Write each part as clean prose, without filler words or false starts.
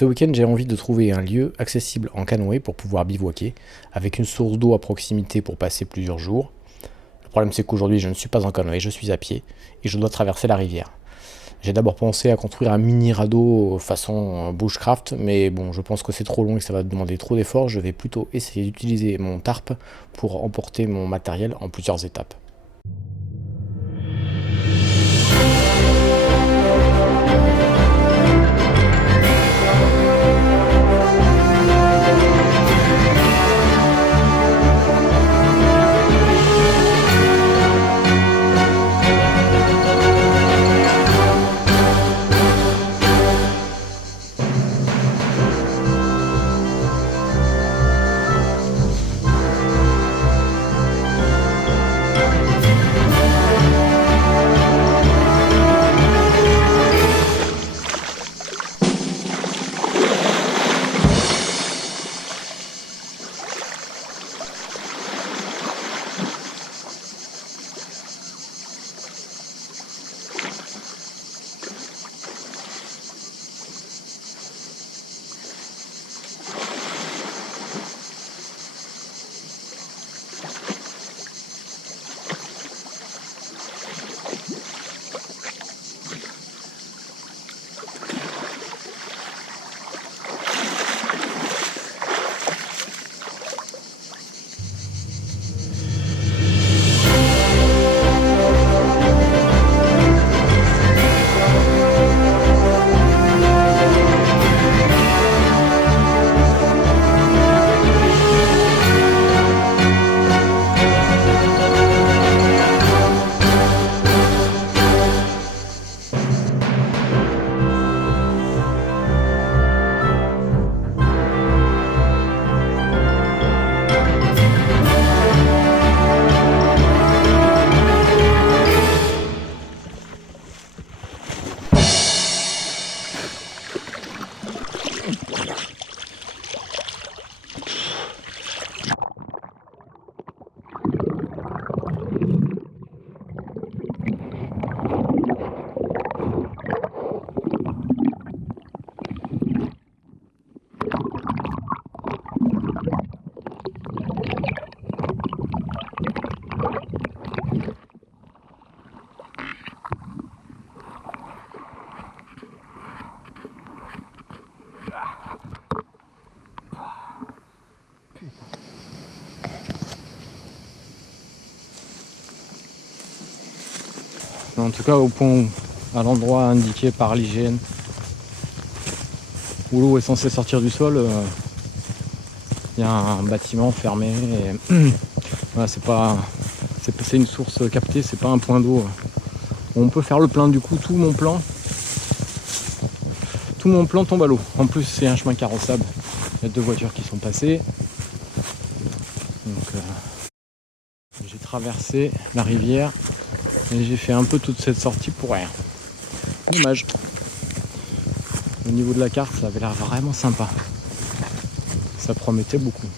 Ce week-end, j'ai envie de trouver un lieu accessible en canoë pour pouvoir bivouaquer, avec une source d'eau à proximité pour passer plusieurs jours. Le problème, c'est qu'aujourd'hui, je ne suis pas en canoë, je suis à pied et je dois traverser la rivière. J'ai d'abord pensé à construire un mini radeau façon bushcraft, mais bon, je pense que c'est trop long et que ça va demander trop d'efforts. Je vais plutôt essayer d'utiliser mon tarp pour emporter mon matériel en plusieurs étapes. En tout cas, au point à l'endroit indiqué par l'IGN, où l'eau est censée sortir du sol, il y a un bâtiment fermé. Et voilà, c'est une source captée, c'est pas un point d'eau. On peut faire le plein, du coup, tout mon plan tombe à l'eau. En plus, c'est un chemin carrossable. Il y a 2 voitures qui sont passées. Donc, j'ai traversé la rivière. Et j'ai fait un peu toute cette sortie pour rien. Dommage. Au niveau de la carte, ça avait l'air vraiment sympa. Ça promettait beaucoup.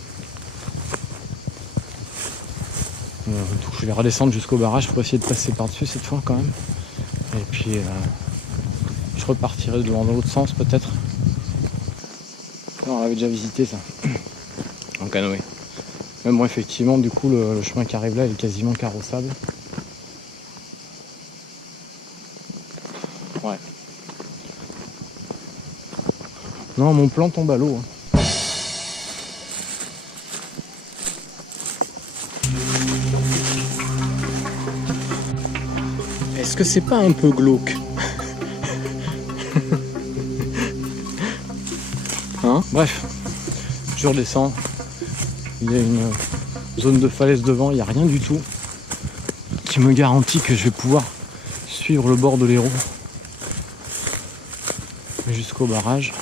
Je vais redescendre jusqu'au barrage pour essayer de passer par-dessus cette fois quand même. Et puis je repartirai dans l'autre sens peut-être. On avait déjà visité ça. En canoë. Mais bon, effectivement, du coup, le chemin qui arrive là est quasiment carrossable. Ouais. Non, mon plan tombe à l'eau. Est-ce que c'est pas un peu glauque? Hein? Bref, je redescends. Il y a une zone de falaise devant, il n'y a rien du tout qui me garantit que je vais pouvoir suivre le bord de l'Hérault jusqu'au barrage.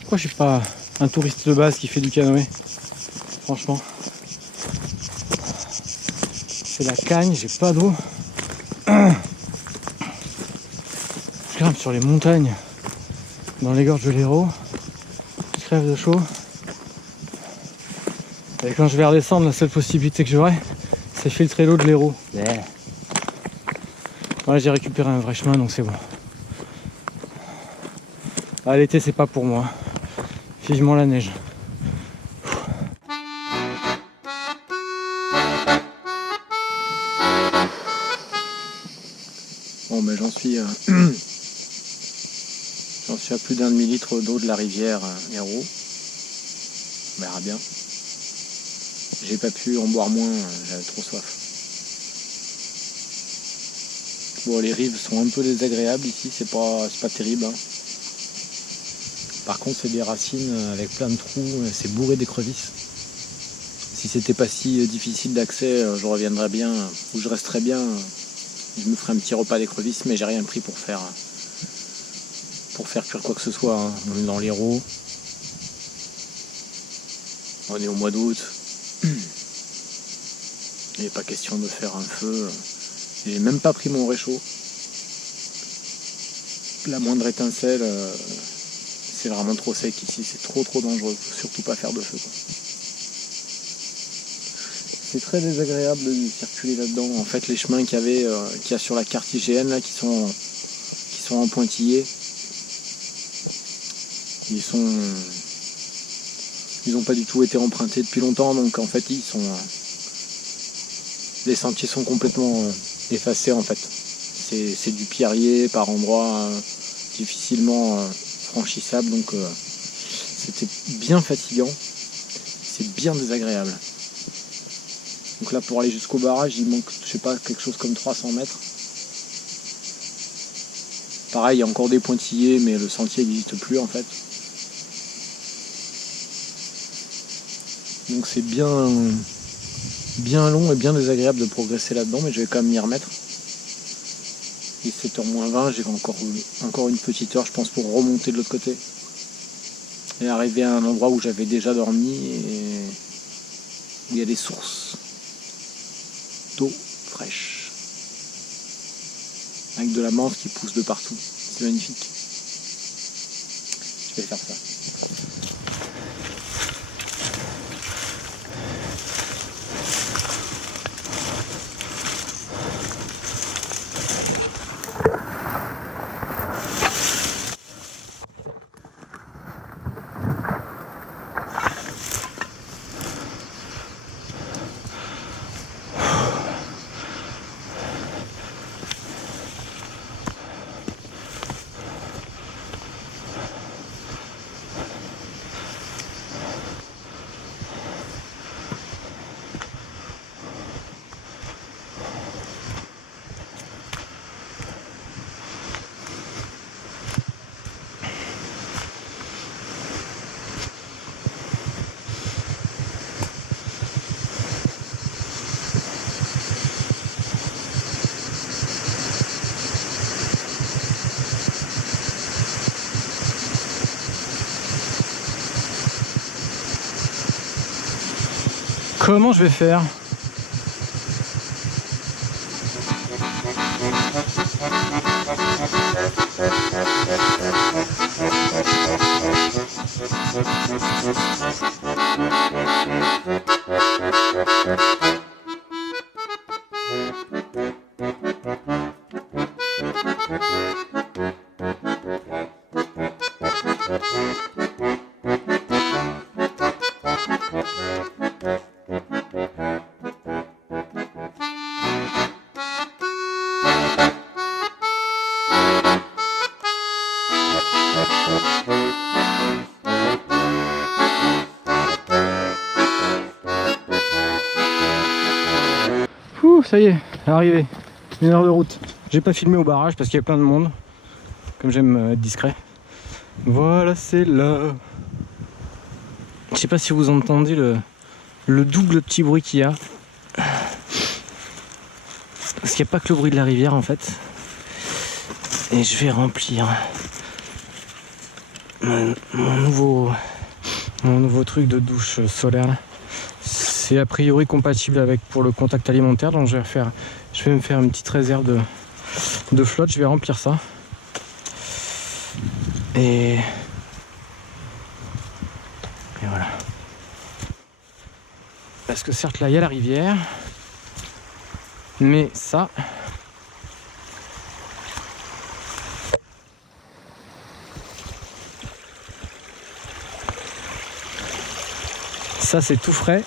Pourquoi je suis pas un touriste de base qui fait du canoë? Franchement, c'est la cagne, j'ai pas d'eau. Je grimpe sur les montagnes, dans les gorges de l'Hérault. Je crève de chaud. Et quand je vais redescendre, la seule possibilité que j'aurai, c'est filtrer l'eau de l'Hérault. Yeah. Voilà, j'ai récupéré un vrai chemin, donc c'est bon. Ah, l'été, c'est pas pour moi. Vivement la neige. Bon, ben j'en suis à plus d'un demi-litre d'eau de la rivière Hérault. On verra bien. J'ai pas pu en boire moins, j'avais trop soif. Bon, les rives sont un peu désagréables ici, c'est pas terrible. Hein. Par contre, c'est des racines avec plein de trous, c'est bourré d'écrevisses. Si c'était pas si difficile d'accès, je reviendrais bien, ou je resterais bien. Je me ferais un petit repas d'écrevisses, mais j'ai rien pris pour faire cuire quoi que ce soit. Hein. On est dans l'Hérault. On est au mois d'août. Il n'est pas question de faire un feu. J'ai même pas pris mon réchaud. La moindre étincelle, c'est vraiment trop sec ici. C'est trop dangereux. Faut surtout pas faire de feu. Quoi. C'est très désagréable de circuler là-dedans. En fait, les chemins qu'il y a sur la carte IGN là, qui sont en pointillés, ils ont pas du tout été empruntés depuis longtemps, donc en fait les sentiers sont complètement effacés en fait. C'est du pierrier par endroits difficilement franchissables, donc c'était bien fatigant, c'est bien désagréable. Donc là, pour aller jusqu'au barrage, il manque, je sais pas, quelque chose comme 300 mètres. Pareil, il y a encore des pointillés, mais le sentier n'existe plus en fait. Donc c'est bien long et bien désagréable de progresser là-dedans, mais je vais quand même m'y remettre. Il est 7h-20, j'ai encore une petite heure, je pense, pour remonter de l'autre côté. Et arriver à un endroit où j'avais déjà dormi et où il y a des sources d'eau fraîche. Avec de la menthe qui pousse de partout. C'est magnifique. Je vais faire ça. Comment je vais faire ? Ouh, ça y est, arrivé. 1 heure de route. J'ai pas filmé au barrage parce qu'il y a plein de monde. Comme j'aime être discret. Voilà, c'est là. Je sais pas si vous entendez le double petit bruit qu'il y a. Parce qu'il n'y a pas que le bruit de la rivière en fait. Et je vais remplir mon nouveau truc de douche solaire. C'est a priori compatible avec pour le contact alimentaire, donc je vais me faire une petite réserve de flotte, je vais remplir ça. Et voilà. Parce que certes là il y a la rivière, mais ça, c'est tout frais,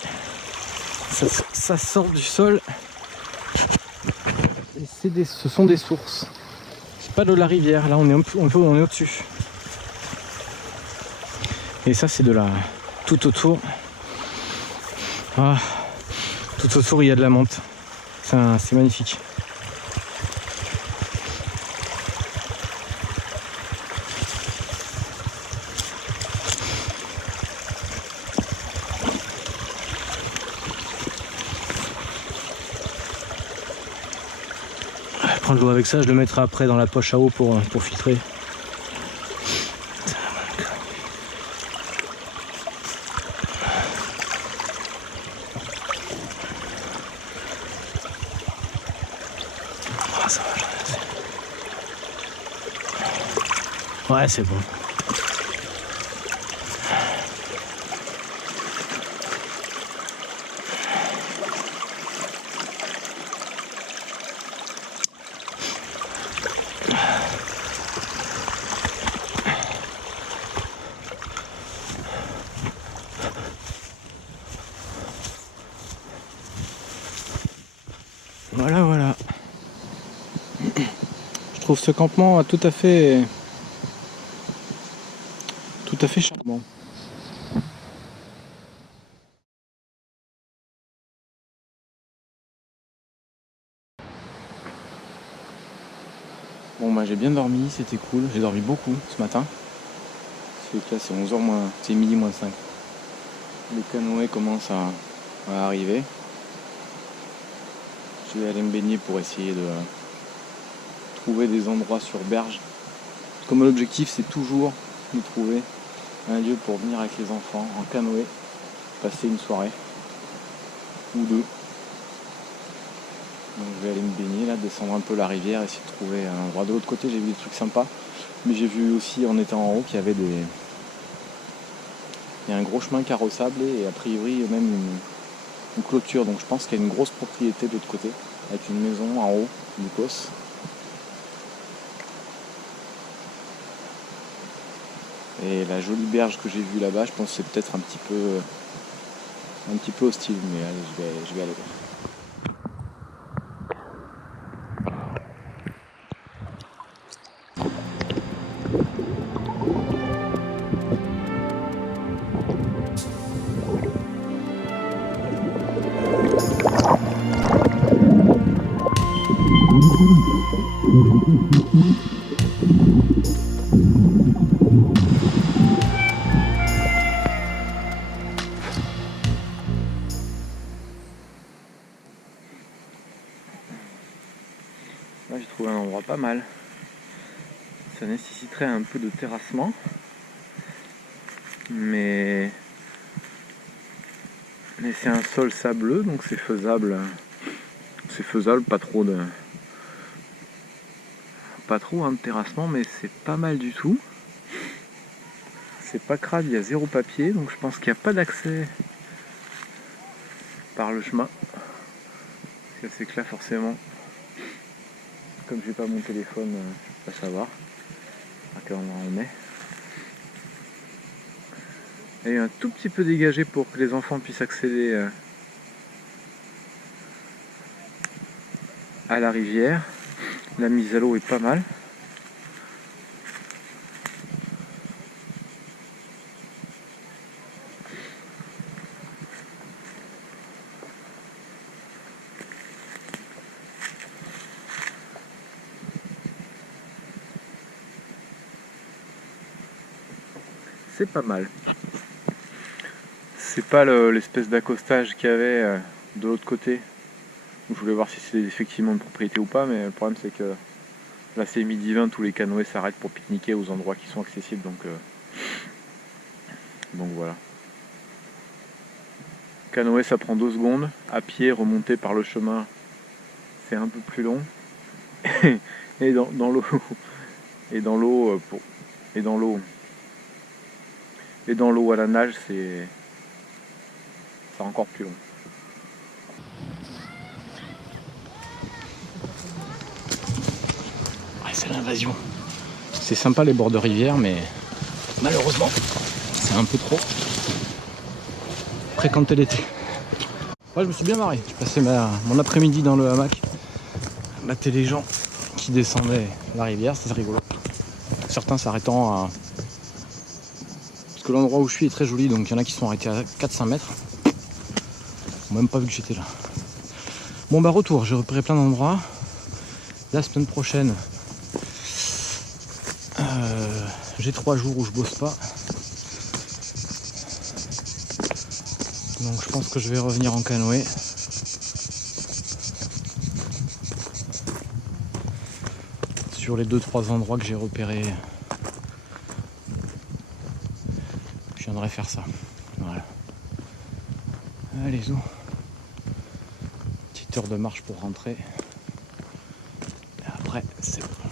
ça sort du sol, et ce sont des sources, c'est pas de la rivière, là on est on est au-dessus. Et ça c'est de la... tout autour, tout autour il y a de la menthe, c'est magnifique. Prendre l'eau avec ça, je le mettrai après dans la poche à eau pour filtrer. Ah, ça va, j'en ai assez. Ouais, c'est bon. Voilà. Je trouve ce campement tout à fait charmant. Bon bah j'ai bien dormi, c'était cool, j'ai dormi beaucoup ce matin. Là c'est 11h moins, c'est midi moins 5. Les canoës commencent à arriver. Je vais aller me baigner pour essayer de trouver des endroits sur berge. Comme l'objectif c'est toujours de trouver un lieu pour venir avec les enfants en canoë, passer une soirée ou deux. Donc je vais aller me baigner là, descendre un peu la rivière, essayer de trouver un endroit. De l'autre côté j'ai vu des trucs sympas, mais j'ai vu aussi en étant en haut qu'il y avait il y a un gros chemin carrossable et a priori même une clôture, donc je pense qu'il y a une grosse propriété de l'autre côté, avec une maison en haut, du cos. Et la jolie berge que j'ai vue là-bas, je pense que c'est peut-être un petit peu hostile, mais allez, je vais aller voir. Là j'ai trouvé un endroit pas mal. Ça nécessiterait un peu de terrassement, mais c'est un sol sableux, donc c'est faisable. C'est faisable, pas trop de terrassement, mais c'est pas mal du tout. C'est pas crade, il y a zéro papier, donc je pense qu'il n'y a pas d'accès par le chemin. C'est que là forcément, comme j'ai pas mon téléphone, je peux pas savoir à quel endroit on est. Et un tout petit peu dégagé pour que les enfants puissent accéder à la rivière. La mise à l'eau est pas mal. C'est pas mal. C'est pas l'espèce d'accostage qu'il y avait de l'autre côté. Je voulais voir si c'est effectivement une propriété ou pas, mais le problème c'est que là c'est midi 20, tous les canoës s'arrêtent pour pique-niquer aux endroits qui sont accessibles, donc voilà. Canoë ça prend 2 secondes, à pied remonter par le chemin c'est un peu plus long. Et dans l'eau Et dans l'eau. Et dans l'eau à la nage, c'est encore plus long. Ouais, c'est l'invasion. C'est sympa les bords de rivière, mais malheureusement, c'est un peu trop fréquenté l'été. Ouais, je me suis bien marré. J'ai passé mon après-midi dans le hamac, mater les gens qui descendaient la rivière, c'est rigolo. Certains s'arrêtant à... Parce que l'endroit où je suis est très joli, donc il y en a qui sont arrêtés à 4-5 mètres. Ils n'ont même pas vu que j'étais là. Bon bah retour, j'ai repéré plein d'endroits. La semaine prochaine, j'ai 3 jours où je bosse pas. Donc je pense que je vais revenir en canoë. Sur les 2-3 endroits que j'ai repérés. Je viendrai faire ça. Voilà. Allez, zou. Petite heure de marche pour rentrer. Et après, c'est bon.